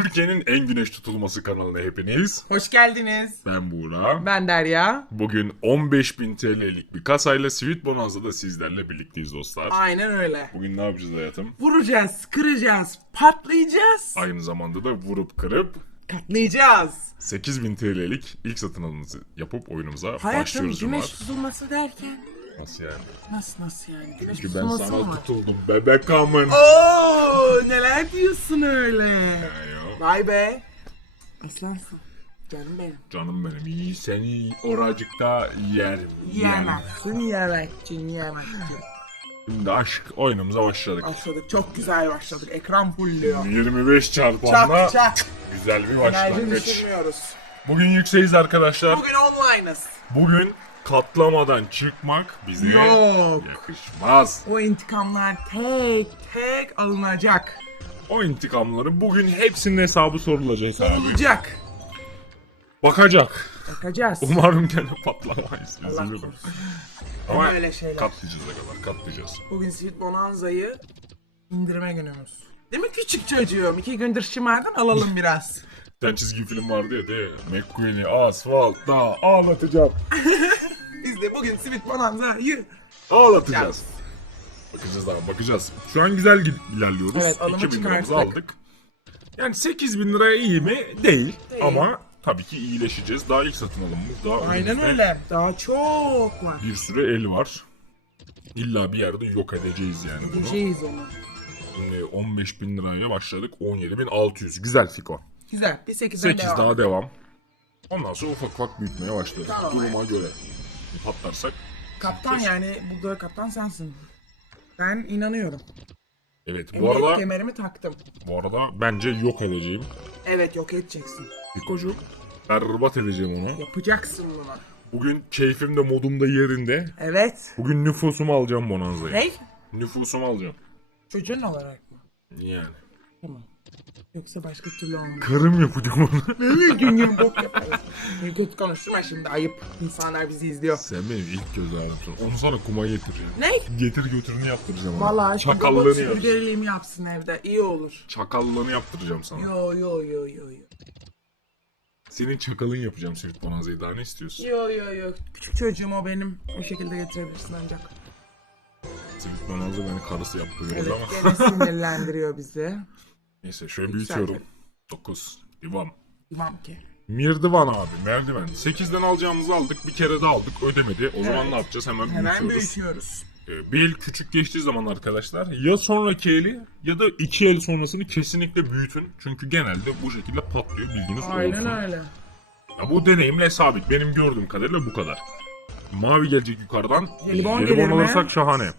Türkiye'nin en güneş tutulması kanalına hepiniz. Hoş geldiniz. Ben Buğra. Ben Derya. Bugün 15.000 TL'lik bir kasayla Sweet Bonanza'da sizlerle birlikteyiz dostlar. Aynen öyle. Bugün ne yapacağız hayatım? Vuracağız, kıracağız, patlayacağız. Aynı zamanda da vurup kırıp Katlayacağız. 8000 TL'lik ilk satın alımımızı yapıp oyunumuza Hayatım başlıyoruz güneş Cumhur. tutulması derken. Nasıl yani? Nasıl nasıl yani? Çünkü ben sana mı? tutuldum bebek amın. Oo, neler diyorsun öyle? Vay be. Aslansın. Canım benim. Canım benim iyi seni oracıkta yerim. Yiyemezsin, yemekçin, yemekçin. Şimdi aşk oyunumuza başladık. Başladık, çok güzel başladık. Ekran fullüyor. 25 çarpanla Çak çak. güzel bir Enerji başlangıç. düşürmüyoruz. Bugün yükseğiz arkadaşlar. Bugün online'ız. Bugün katlamadan çıkmak bize Yok. yakışmaz. O intikamlar tek tek alınacak. O intikamların bugün hepsinin hesabı sorulacak abi. Olacak. Bakacak. Bakacağız. Umarım gene patlamayız. Allah Üzülürüm. korusun. Ama Ama öyle şeyler. katlayacağız kadar katlayacağız. Bugün Sweet Bonanza'yı indirme günümüz. Değil mi küçük çocuğum? İki gündür şımardın alalım biraz. Bir tane çizgi film vardı ya değil mi? McQueen'i asfaltta ağlatacağım. De bugün Sweet Bonanza'yı Ağlatacağız. Bakacağız daha bakacağız. Şu an güzel ilerliyoruz. Evet, alımı 2000 liramızı çıkarttık. aldık. Yani 8000 liraya iyi mi? Değil. Değil. Ama tabii ki iyileşeceğiz. Daha ilk satın alımımız. Daha Aynen önümüzde öyle. Daha çok var. Bir sürü el var. İlla bir yerde yok edeceğiz yani bunu. Gideceğiz onu. Şimdi 15 bin liraya başladık. 17.600. Güzel Fiko. Güzel. Bir 8'den 8 devam. daha devam. Ondan sonra ufak ufak büyütmeye başladık. Tamam. Duruma göre patlarsak. Kaptan yani burada kaptan sensin. Ben inanıyorum. Evet bu Emniyet arada kemerimi taktım. bu arada bence yok edeceğim. Evet yok edeceksin. Fikocuğum berbat edeceğim onu. Yapacaksın bunu. Bugün keyfim de modum da yerinde. Evet. Bugün nüfusumu alacağım Bonanza'ya. Hey. Nüfusumu alacağım. Çocuğun olarak mı? Yani. Tamam. Yoksa başka türlü olmaz. Karım yapacağım onu. Böyle gün gün bok yaparız. Kötü konuşturma şimdi ayıp. İnsanlar bizi izliyor. Sen benim ilk göz ağrımsın. Onu sana kuma getireceğim. Ne? Getir götürünü yaptıracağım işte baba Çakallığını yap. süpürgeliğimi yapsın evde. İyi olur. Çakallığını yaptıracağım sana. Yo yo yo yo yo. Senin çakalın yapacağım Sweet Bonanza'yı daha ne istiyorsun? Yo yo yo. Küçük çocuğum o benim. O şekilde getirebilirsin ancak. Sweet Bonanza beni karısı yaptırıyoruz Evet ama. gene sinirlendiriyor bizi. Neyse şöyle büyütüyorum. 9. Devam. Tamam ki. Mirdivan abi merdiven. 8'den alacağımızı aldık. Bir kere de aldık ödemedi. O zaman Evet. ne yapacağız? Hemen, Hemen büyütüyoruz. büyütüyoruz. Ee, bir el küçük geçtiği zaman arkadaşlar ya sonraki eli ya da iki el sonrasını kesinlikle büyütün. Çünkü genelde bu şekilde patlıyor bilginiz Aynen olsun. öyle. Ya bu deneyimle sabit. Benim gördüğüm kadarıyla bu kadar. Mavi gelecek yukarıdan. Jelibon alırsak şahane.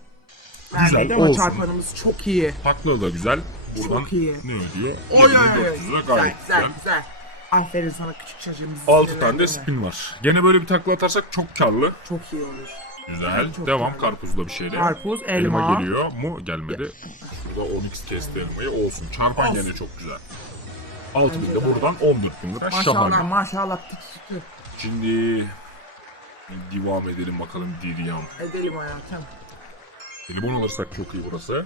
Güzel, Vermedi ama olsun. çarpanımız çok iyi. Takla da güzel. Buradan Çok iyi. ne ödüyor? Oy oy 7400 oy. Güzel gayet güzel güzel. güzel. Aferin sana küçük çocuğumuz. 6 tane de spin var. Gene böyle bir takla atarsak çok karlı. Çok iyi olur. Güzel. Çok Devam güzel. karpuzda bir şeyler. Karpuz, Elma elma. geliyor mu? Gelmedi. Şurada Onyx kesti elmayı. Olsun. Çarpan Olsun. gene çok güzel. 6000 Bence de buradan 14 bin lira. Maşallah Şahane. maşallah tut tut. Şimdi devam edelim bakalım Diryam. Edelim hayatım. Telefon alırsak çok iyi burası.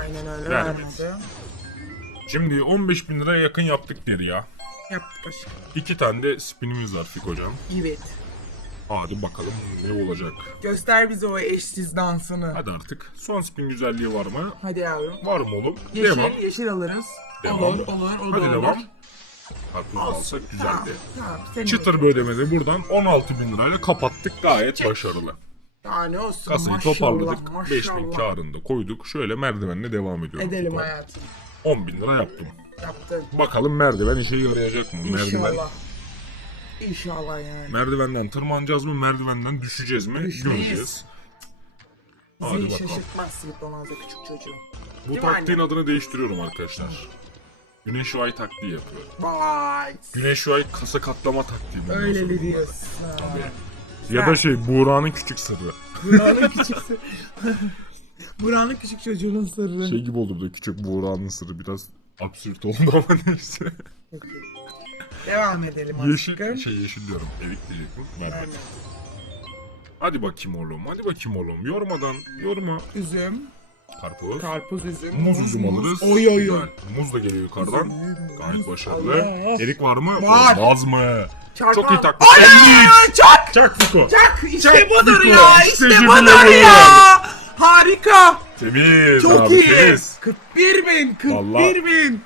Aynen öyle Vermedi. vermedi. Şimdi 15 bin liraya yakın yaptık Dirya. Yaptık aşkım. İki tane de spinimiz var Fikocan. Evet. Hadi bakalım ne olacak. Göster bize o eşsiz dansını. Hadi, Hadi artık. Son spin güzelliği var mı? yavrum. Var mı oğlum? Yeşil, Devam. yeşil alırız. Devam. Olur, olur, olur. Hadi olur. devam. Karpuz alsak Tamam, güzeldi. tamam. Senin Çıtır bir ödemede buradan 16 bin lirayla kapattık. Gayet başarılı. Ne olsun Kasayı maşallah, toparladık. maşallah. 5 bin karında koyduk. Şöyle merdivenle devam ediyorum. Edelim hayatım. 10 bin lira yaptım. Yaptın. Bakalım merdiven işe yarayacak mı? Merdiven. İnşallah. İnşallah yani. Merdivenden tırmanacağız mı? Merdivenden düşeceğiz mi? Düşmeyiz. Göreceğiz. Hadi bakalım. şaşırtmaz küçük çocuğum. Bu Değil mi taktiğin adını değiştiriyorum arkadaşlar. Güneş Vay taktiği yapıyorum. Vay. Güneş Vay kasa katlama taktiği. bundan Öyle sonra. diyorsun. Ya da şey Buğra'nın küçük sırrı. Buranın küçük Buranın küçük çocuğunun sırrı. Şey gibi oldu da küçük Buğra'nın sırrı biraz absürt oldu ama neyse. Devam edelim yeşil, aşkım. şey yeşil diyorum. Erik diyecektim. Aynen. Hadi bakayım oğlum, hadi bakayım oğlum. Yormadan, yorma. Üzüm. Karpuz. Karpuz üzüm. Muz üzüm alırız. Oy oy oy. Muz da geliyor yukarıdan. Gayet başarılı. Allah. Erik var mı? Var. Olmaz mı? Çarpan. Çok iyi taktik. Ay, Elli. Çak. Çak Fiko. Çak. İşte Çak budur Fiko. ya. İşte budur ya. Harika. Temiz Çok abi iyi. temiz. 41 bin. 41 Vallahi. bin.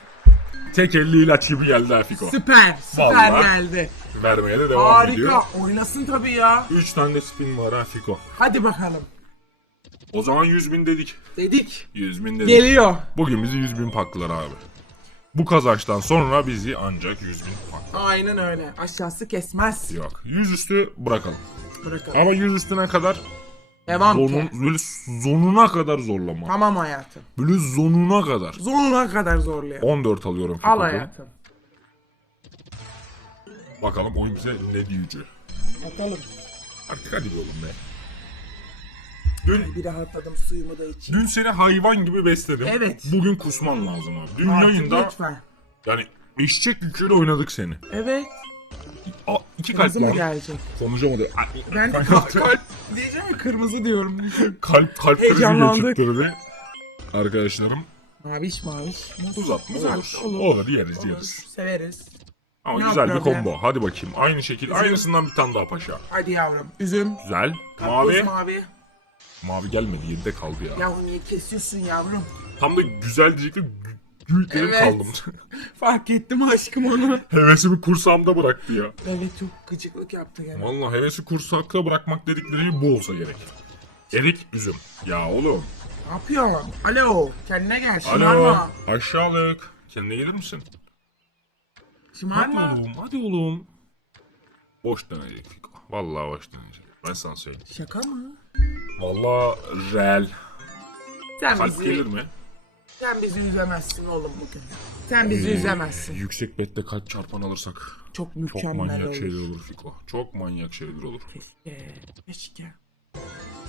Tek elli ilaç gibi geldi ha Fiko. Süper. Süper Vallahi. geldi. Vermeye de devam ediyor. Harika. Oynasın tabii ya. 3 tane de spin var ha Fiko. Hadi bakalım. O zaman 100 bin dedik. Dedik. 100 bin dedik. Geliyor. Bugün bizi 100 bin paklar abi. Bu kazançtan sonra bizi ancak 100 bin paklar. Aynen öyle. Aşağısı kesmez. Yok. 100 üstü bırakalım. Bırakalım. Ama 100 üstüne kadar Devam zonun, ki. böyle zonuna kadar zorlama. Tamam hayatım. Böyle zonuna kadar. Zonuna kadar zorluyor. 14 alıyorum Al Fiko'dan. hayatım. Bakalım oyun bize ne diyecek. Bakalım. Artık hadi be oğlum be. Dün, Bir rahatladım suyumu da içeyim. dün seni hayvan gibi besledim. Evet. Bugün kusman lazım abi. Dün Artık yayında Lütfen. yani eşek yüküyle oynadık seni. Evet. Aa, iki kalp Kırmızı mı var. gelecek? Konuşamadı. Ben de kalp, kalp diyeceğim ya kırmızı diyorum. kalp kalp krizi Heyecanlandık. Arkadaşlarım Maviş maviş. Muz, uzatma Uzat, olur. olur. Olur yeriz yeriz. Severiz. Ama Ne güzel bir problem? combo. Hadi bakayım. Aynı şekil. Aynısından bir tane daha paşa. Hadi yavrum. Üzüm. Güzel. Karpuz Mavi. Mavi. Gelmedi. 7'de kaldı ya. Yahu niye kesiyorsun yavrum? Tam da güzel diyecektim. Gülüklerim Evet. kaldım. Fark ettim aşkım onu. Hevesimi kursağımda bıraktı ya. Evet çok gıcıklık yaptı gene. Vallahi hevesi kursakta bırakmak dedikleri bu olsa gerek. Erik, üzüm. Ya oğlum. Ne yapıyorsun? Alo. Kendine gel. Alo. Aşağılık. Kendine gelir misin? Hadi Şımarma. oğlum. Hadi oğlum. Boş Fiko. Vallahi boş deneyecek. Ben sana söyleyeyim. Şaka mı? Vallahi real. Sen Kalp bizi, gelir mi? sen bizi üzemezsin oğlum bugün. Sen bizi Ee, üzemezsin. Yüksek bette kaç çarpan alırsak Çok çok mükemmel manyak olur. şeyler olur Fiko. Çok manyak şeyler olur. Keşke. Keşke.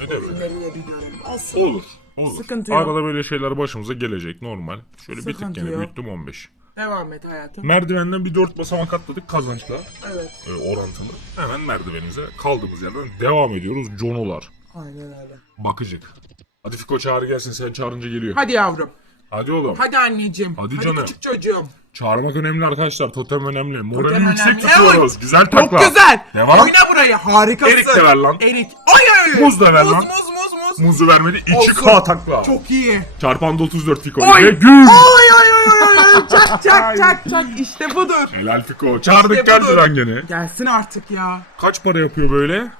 Ne bir görelim. Olsun. Olur. Olur. Sıkıntı yok. Arada böyle şeyler başımıza gelecek normal. Şöyle bir tık Sıkıntı gene yok. büyüttüm 15. Devam et hayatım. Merdivenden bir 4 basamak atladık kazançla Evet. e, orantılı. Hemen merdivenimize kaldığımız yerden devam ediyoruz. Jonolar. Aynen öyle. Bakıcık. Hadi Fiko çağır gelsin sen çağırınca geliyor. Hadi yavrum. Hadi oğlum. Hadi anneciğim. Hadi Hadi, canım. küçük çocuğum. Çağırmak önemli arkadaşlar. Totem önemli. Morali Totem yüksek önemli. tutuyoruz. Güzel Çok takla. güzel. Devam. Oyna burayı. Harikasın. Erik de ver lan. Erik. Ay ay. Muz da ver muz, lan. Muz muz muz. Muzu vermedi. 2K Olsun. takla. Çok iyi. Çarpanda 34 Fiko. Oy. Ve gül. Oy oy oy oy oy. Çak çak çak çak. İşte budur. Helal Fiko. Çağırdık İşte geldi lan gene. Gelsin artık ya. Kaç para yapıyor böyle?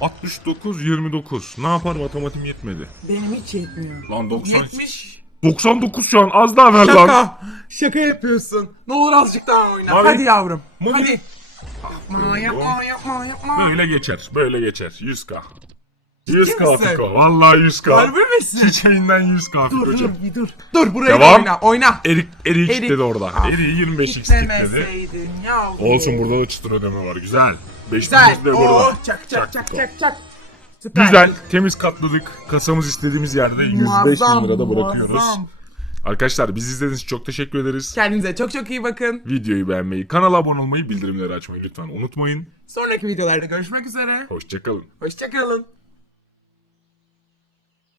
69 29. Ne yapar matematiğim yetmedi. Benim hiç yetmiyor. Lan 90. 70. 99 şu an az daha ver lan. Şaka. Şaka yapıyorsun. Ne olur azıcık daha oyna. Mavi. Hadi yavrum. Mavi. Hadi. Yapma yapma yapma yapma. Böyle geçer. Böyle geçer. 100k. 100k misin? Fiko. Vallahi 100k. Harbi misin? Çiçeğinden 100k Dur Fiko'cum. dur bir dur. Dur burayı da Devam. oyna. Oyna. Erik, Erik, Erik. dedi orada. Ah. Eriği 25 x dedi. Demeseydin yavrum. Olsun burada da çıtır ödeme var. Güzel. 5 Güzel. de burada. Oo, çak çak çak çak çak. Süper. Güzel. Temiz katladık. Kasamız istediğimiz yerde 105 bin lirada bırakıyoruz. muazzam. Arkadaşlar bizi izlediğiniz için çok teşekkür ederiz. Kendinize çok çok iyi bakın. Videoyu beğenmeyi, kanala abone olmayı, bildirimleri açmayı lütfen unutmayın. Sonraki videolarda görüşmek üzere. Hoşçakalın. Hoşçakalın.